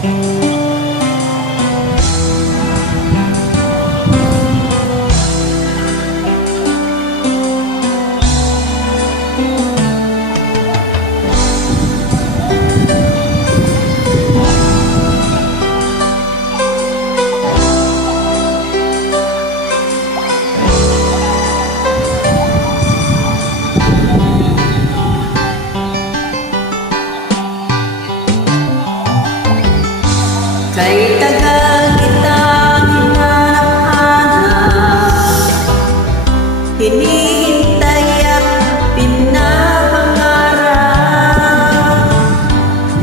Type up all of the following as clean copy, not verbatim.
Kay tagal kitang hinahanap, hinihintay at pinapangarap.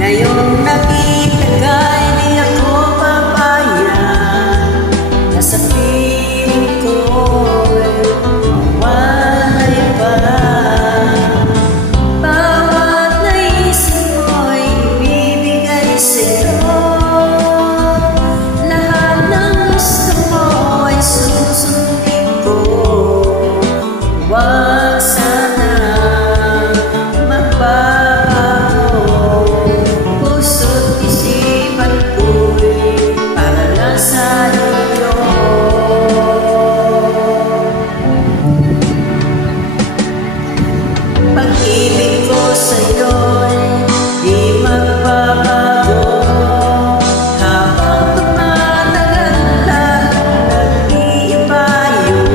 Ngayong nakita ka'y di ako papayan, nasa piling ko'y mawalay pa. Bawat naisip mo'y ibibigay sa'yo. Huwag sana magbabago, puso't isipan ko'y para lang sa'yo. Pag-ibig ko sa'yo'y di magbabago, habang tumatagal lalong nag-iiba yun.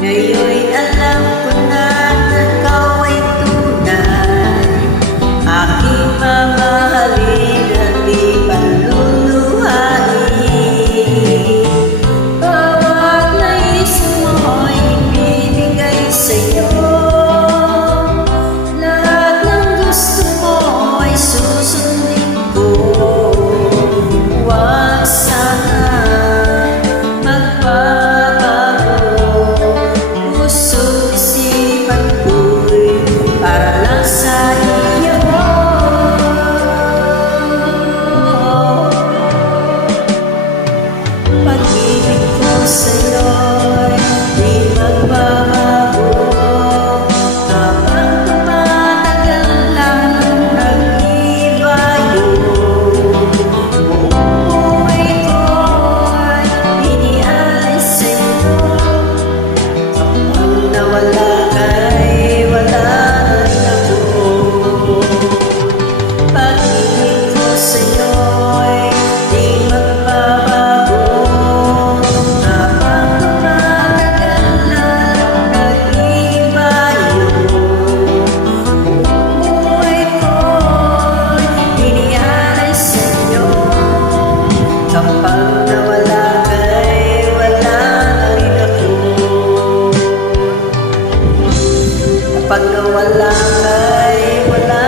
Ngayon'y alam ko na ikaw ay tunay, aking mamahalin at di paluluhain. Bawat naisip mo'y ibibigay sa'yo, lahat ng gusto mo ay susundin ko. Huwag sana sa'yo'y di magbabago, habang tumatagal lalong nag-iba yun. Buong buhay ko'y iniaalay sa'yo, kapag nawala ka'y wala na rin ako. Pag-ibig ko sa'yo'y di magbabago, kapag nawala ka'y wala na rin ako. Kapag nawala ka'y wala